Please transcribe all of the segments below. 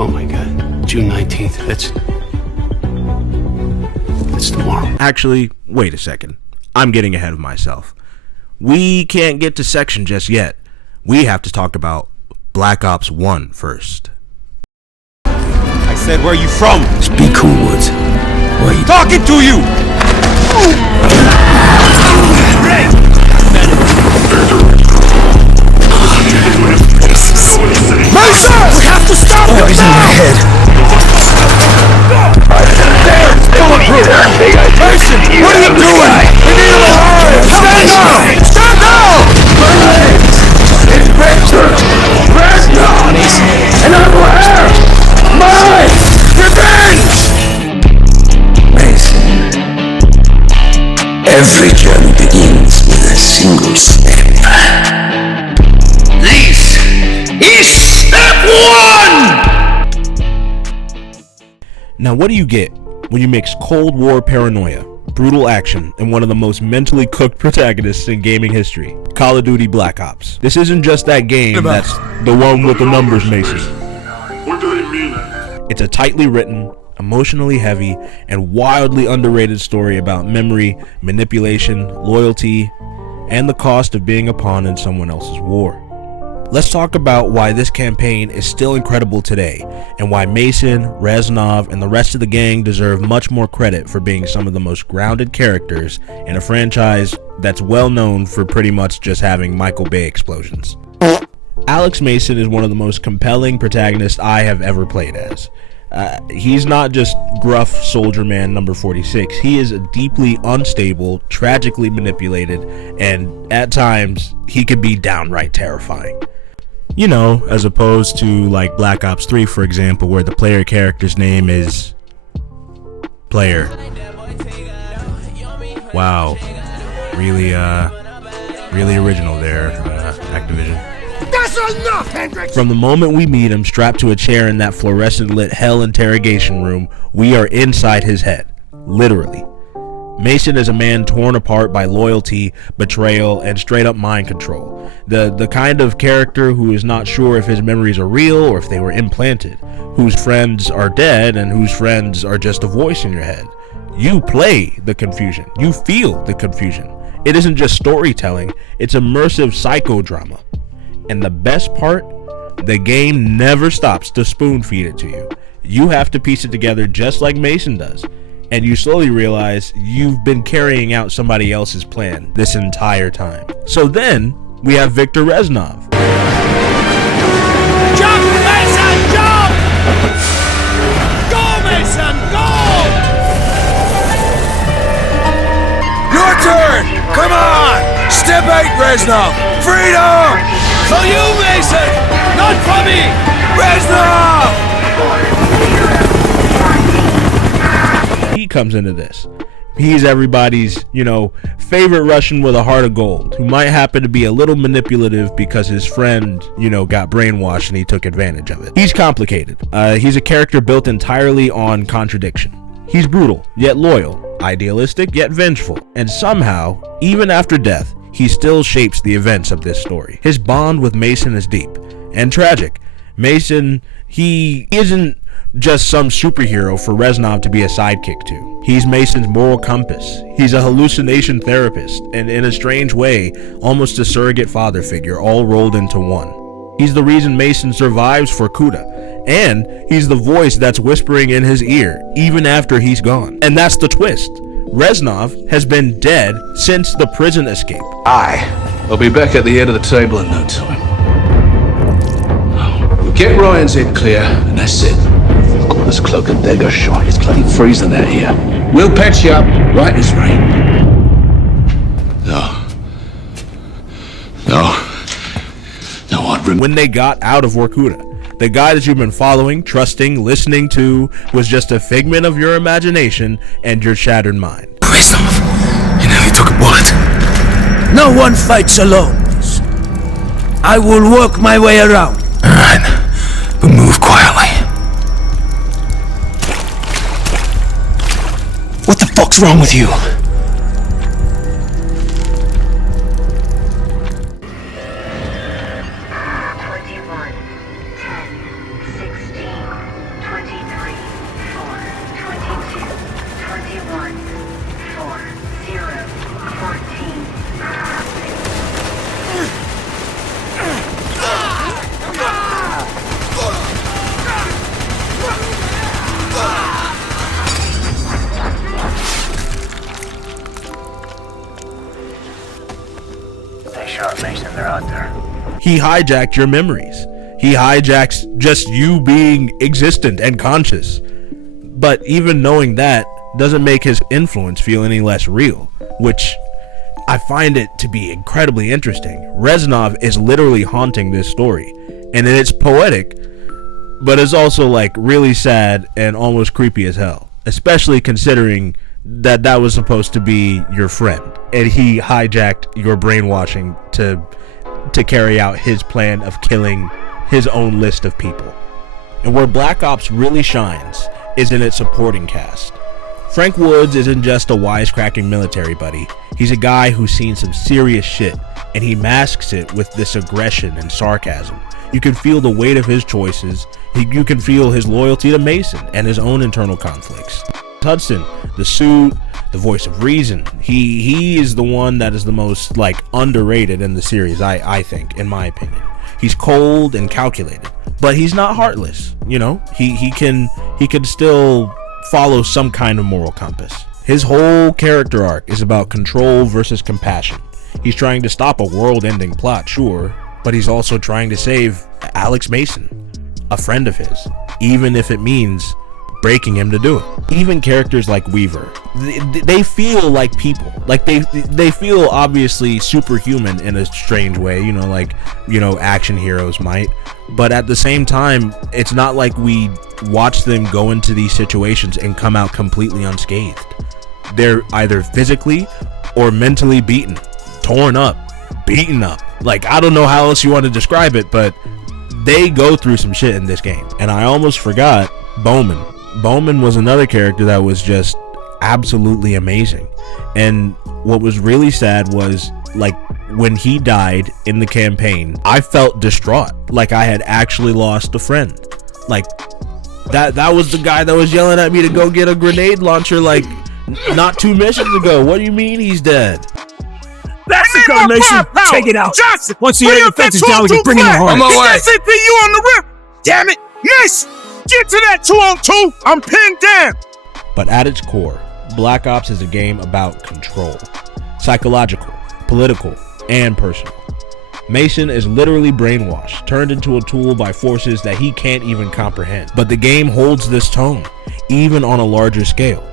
Oh my God. June 19th. That's tomorrow. Actually, wait a second. I'm getting ahead of myself. We can't get to Section just yet. We have to talk about Black Ops 1 first. I said, where are you from? Speak, cool, Woods. Where you talking to you? Mason! We have to stop him! He's in my head. There! Mason! What are you doing? We need him alive! Stand down! Stand down! My legs! Inspector! Reznov! And I'm where? Mine! Revenge! Mason. Every journey begins with a single step. This is step one! Now, what do you get when you mix Cold War paranoia, brutal action, and one of the most mentally cooked protagonists in gaming history? Call of Duty Black Ops. This isn't just that game that's the one with the numbers, Mason. What do they mean? It's a tightly written, emotionally heavy, and wildly underrated story about memory, manipulation, loyalty, and the cost of being a pawn in someone else's war. Let's talk about why this campaign is still incredible today, and why Mason, Reznov, and the rest of the gang deserve much more credit for being some of the most grounded characters in a franchise that's well known for pretty much just having Michael Bay explosions. Alex Mason is one of the most compelling protagonists I have ever played as. He's not just gruff soldier man number 46. He is a deeply unstable, tragically manipulated, and at times he can be downright terrifying. You know, as opposed to like Black Ops 3, for example, where the player character's name is Player. Wow, really original there, Activision. That's enough, Hendricks! From the moment we meet him strapped to a chair in that fluorescent lit hell interrogation room, we are inside his head, literally. Mason is a man torn apart by loyalty, betrayal, and straight up mind control. The kind of character who is not sure if his memories are real or if they were implanted, whose friends are dead and whose friends are just a voice in your head. You play the confusion. You feel the confusion. It isn't just storytelling, it's immersive psychodrama. And the best part, the game never stops to spoon feed it to you. You have to piece it together just like Mason does. And you slowly realize you've been carrying out somebody else's plan this entire time. So then, we have Viktor Reznov. Jump, Mason, jump! Go, Mason, go! Your turn! Come on! Step 8, Reznov! Freedom! For you, Mason! Not for me! Reznov! He comes into this. He's everybody's, favorite Russian with a heart of gold, who might happen to be a little manipulative because his friend, got brainwashed and he took advantage of it. He's complicated. He's a character built entirely on contradiction. He's brutal, yet loyal, idealistic, yet vengeful, and somehow, even after death, he still shapes the events of this story. His bond with Mason is deep and tragic. Mason, he isn't just some superhero for Reznov to be a sidekick to. He's Mason's moral compass. He's a hallucination therapist, and in a strange way, almost a surrogate father figure, all rolled into one. He's the reason Mason survives for Kuda, and he's the voice that's whispering in his ear, even after he's gone. And that's the twist. Reznov has been dead since the prison escape. I'll be back at the head of the table in no time. We'll get Ryan's head clear, and that's it. Call this cloak and dagger shot. It's bloody freezing out here. We'll patch you up right as rain. No, I'd remember. When they got out of Vorkuta, the guy that you've been following, trusting, listening to, was just a figment of your imagination and your shattered mind. Reznov, he took a bullet. No one fights alone. I will work my way around. Alright, but move quietly. What the fuck's wrong with you? He hijacked your memories. He hijacks just you being existent and conscious. But even knowing that doesn't make his influence feel any less real, which I find it to be incredibly interesting. Reznov is literally haunting this story, and it's poetic, but it's also like really sad and almost creepy as hell, especially considering that that was supposed to be your friend, and he hijacked your brainwashing to carry out his plan of killing his own list of people. And where Black Ops really shines is in its supporting cast. Frank Woods isn't just a wisecracking military buddy. He's a guy who's seen some serious shit, and he masks it with this aggression and sarcasm. You can feel the weight of his choices. You can feel his loyalty to Mason and his own internal conflicts. Hudson, the suit, the voice of reason, he is the one that is the most underrated in the series, I think, in my opinion. He's cold and calculated, but he's not heartless. He can still follow some kind of moral compass. His whole character arc is about control versus compassion. He's trying to stop a world-ending plot, sure, but he's also trying to save Alex Mason, a friend of his, even if it means breaking him to do it. Even characters like Weaver, they feel like people. They feel obviously superhuman in a strange way, action heroes might. But at the same time, it's not like we watch them go into these situations and come out completely unscathed. They're either physically or mentally beaten, torn up, beaten up. I don't know how else you want to describe it, but they go through some shit in this game. And I almost forgot Bowman. Bowman was another character that was just absolutely amazing. And what was really sad was when he died in the campaign, I felt distraught, like I had actually lost a friend. That was the guy that was yelling at me to go get a grenade launcher not 2 missions ago. What do you mean he's dead? That's the combination. Take it out. Johnson, once the air defense is down, we can bring him home. I'm away. CPU on the rim. Damn it. Miss. Get to that 2-on-2. I'm pinned down. But at its core, Black Ops is a game about control. Psychological, political, and personal. Mason is literally brainwashed, turned into a tool by forces that he can't even comprehend. But the game holds this tone, even on a larger scale.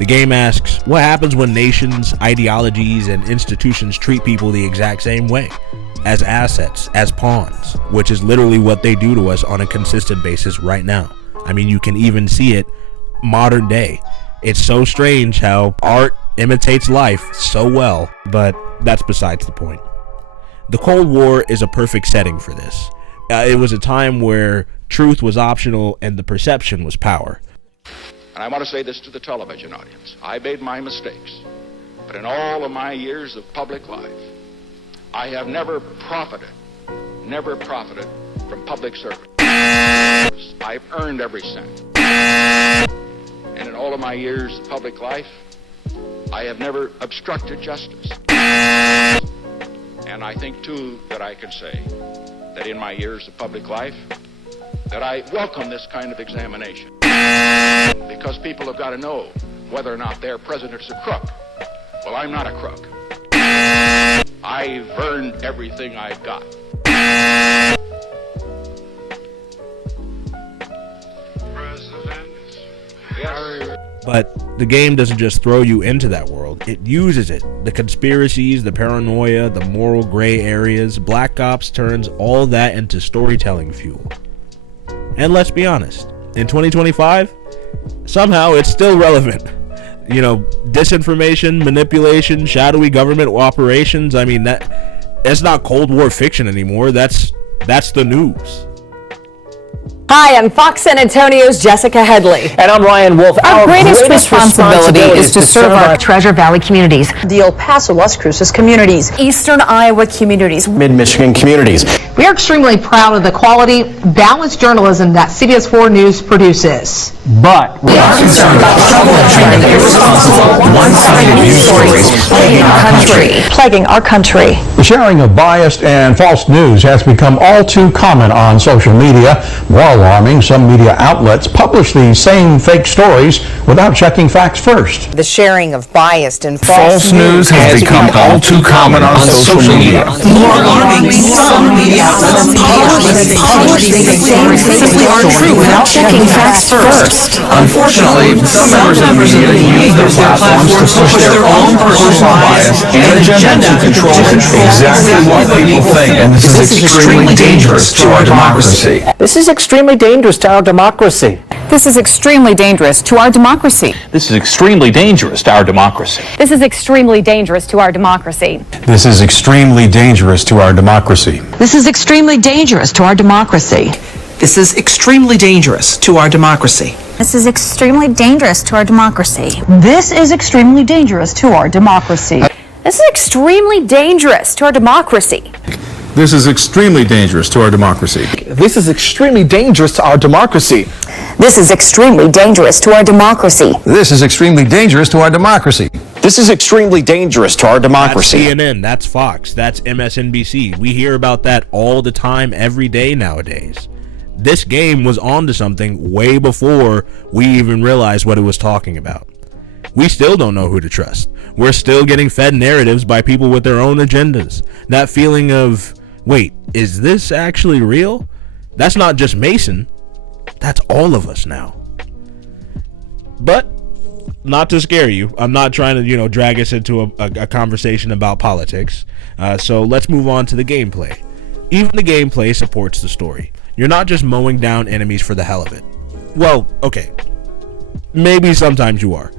The game asks, what happens when nations, ideologies, and institutions treat people the exact same way? As assets, as pawns, which is literally what they do to us on a consistent basis right now. I mean, you can even see it modern day. It's so strange how art imitates life so well, but that's besides the point. The Cold War is a perfect setting for this. It was a time where truth was optional and the perception was power. And I want to say this to the television audience. I made my mistakes, but in all of my years of public life, I have never profited from public service. I've earned every cent. And in all of my years of public life, I have never obstructed justice. And I think, too, that I can say that in my years of public life, that I welcome this kind of examination. Because people have got to know whether or not their president is a crook. Well, I'm not a crook. I've earned everything I've got. Yes. But the game doesn't just throw you into that world, it uses it. The conspiracies, the paranoia, the moral gray areas. Black Ops turns all that into storytelling fuel. And let's be honest, in 2025, somehow it's still relevant. Disinformation, manipulation, shadowy government operations. I mean, that's not Cold War fiction anymore. That's the news. Hi, I'm Fox San Antonio's Jessica Headley. And I'm Ryan Wolf. Our greatest responsibility is to serve our Treasure Valley communities, the El Paso, Las Cruces communities, Eastern Iowa communities, Mid-Michigan communities. We are extremely proud of the quality, balanced journalism that CBS 4 News produces. But we are concerned about trouble and irresponsible, one-sided news stories plaguing our country. The sharing of biased and false news has become all too common on social media. More alarming. Some media outlets publish these same fake stories without checking facts first. The sharing of biased and False news has become all too common on social media. More alarming, some media outlets publish these stories simply aren't true without checking facts first. Unfortunately, some members of the media use their platforms to push their own personal bias and agenda to control exactly what people think, and this is extremely dangerous to our democracy. This is extremely dangerous to our democracy. This is extremely dangerous to our democracy. This is extremely dangerous to our democracy. This is extremely dangerous to our democracy. This is extremely dangerous to our democracy. This is extremely dangerous to our democracy. This is extremely dangerous to our democracy. This is extremely dangerous to our democracy. This is extremely dangerous to our democracy. This is extremely dangerous to our democracy. This is extremely dangerous to our democracy. This is extremely dangerous to our democracy. This is extremely dangerous to our democracy. This is extremely dangerous to our democracy. This is extremely dangerous to our democracy. That's CNN, that's Fox, that's MSNBC. We hear about that all the time, every day nowadays. This game was onto something way before we even realized what it was talking about. We still don't know who to trust. We're still getting fed narratives by people with their own agendas. That feeling of, wait, is this actually real? That's not just Mason. That's all of us now. But, not to scare you, I'm not trying to, drag us into a conversation about politics. So let's move on to the gameplay. Even the gameplay supports the story. You're not just mowing down enemies for the hell of it. Well, okay. Maybe sometimes you are.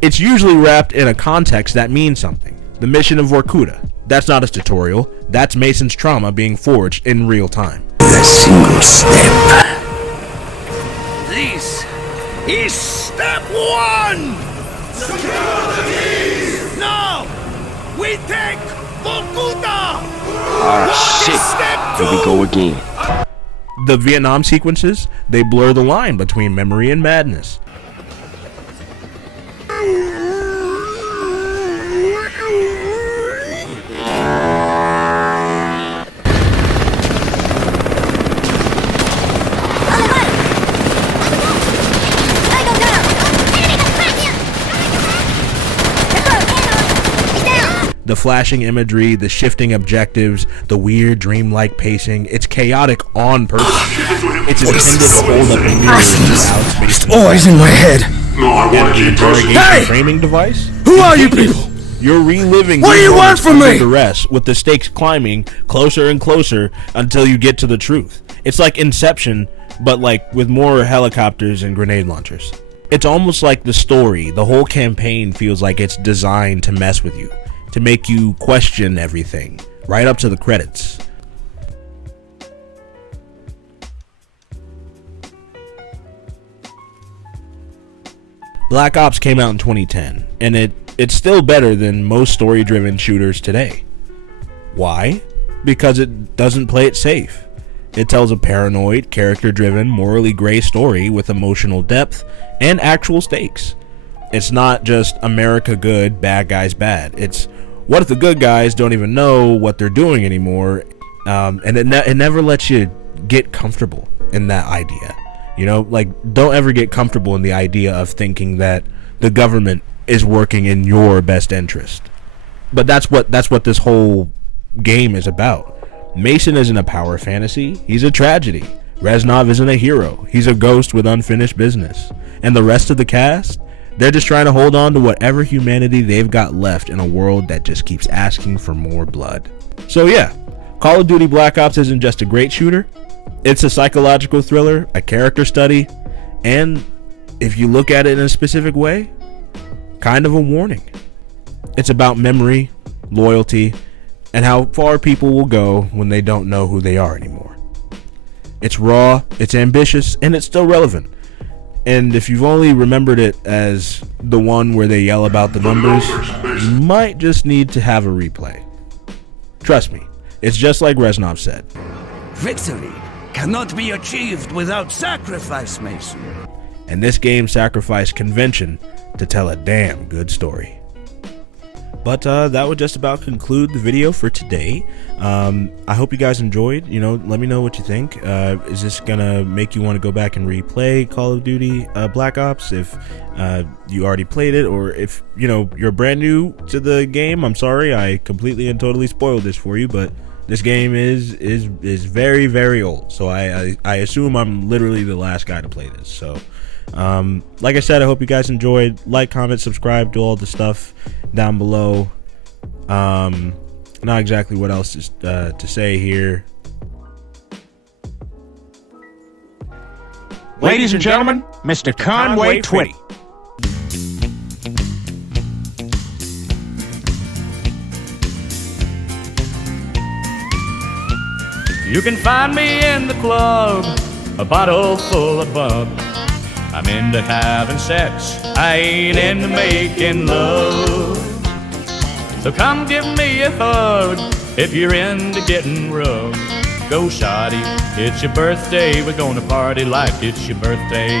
It's usually wrapped in a context that means something. The mission of Vorkuta. That's not a tutorial. That's Mason's trauma being forged in real time. A single step. This is step one! Secure the keys! Now, we take Vorkuta! Shit. Here we go again. The Vietnam sequences, they blur the line between memory and madness. The flashing imagery, the shifting objectives, the weird dreamlike pacing, it's chaotic on purpose. It's intended to hold up the mirror. Always in my head. No, I want to keep pressing. Hey! Framing device? Who are you people? You're reliving What do you want from me? Duress, with the stakes climbing closer and closer until you get to the truth. It's like Inception, but like with more helicopters and grenade launchers. It's almost like the story, the whole campaign feels like it's designed to mess with you, to make you question everything, right up to the credits. Black Ops came out in 2010, and it's still better than most story-driven shooters today. Why? Because it doesn't play it safe. It tells a paranoid, character-driven, morally gray story with emotional depth and actual stakes. It's not just America good, bad guys bad. It's what if the good guys don't even know what they're doing anymore, and it never lets you get comfortable in that idea. Don't ever get comfortable in the idea of thinking that the government is working in your best interest. But that's what this whole game is about. Mason isn't a power fantasy, he's a tragedy. Reznov isn't a hero, he's a ghost with unfinished business. And the rest of the cast, they're just trying to hold on to whatever humanity they've got left in a world that just keeps asking for more blood. So yeah, Call of Duty Black Ops isn't just a great shooter, it's a psychological thriller, a character study, and if you look at it in a specific way, kind of a warning. It's about memory, loyalty, and how far people will go when they don't know who they are anymore. It's raw, it's ambitious, and it's still relevant. And if you've only remembered it as the one where they yell about the numbers, you might just need to have a replay. Trust me, it's just like Reznov said. Victory cannot be achieved without sacrifice, Mason. and this game sacrificed convention to tell a damn good story. But that would just about conclude the video for today. I hope you guys enjoyed. You know, let me know what you think. Is this gonna make you want to go back and replay Call of Duty Black Ops if you already played it, or if you're brand new to the game? I'm sorry, I completely and totally spoiled this for you, but this game is very, very old, so I assume I'm literally the last guy to play this. So like I said, I hope you guys enjoyed. Like, comment, subscribe, do all the stuff down below. Not exactly what else is to say here. Ladies and gentlemen, Mr. Conway Twitty. You can find me in the club, a bottle full of bub. I'm into having sex, I ain't into making love. So come give me a hug if you're into getting rough. Go shawty, it's your birthday, we're gonna party like it's your birthday.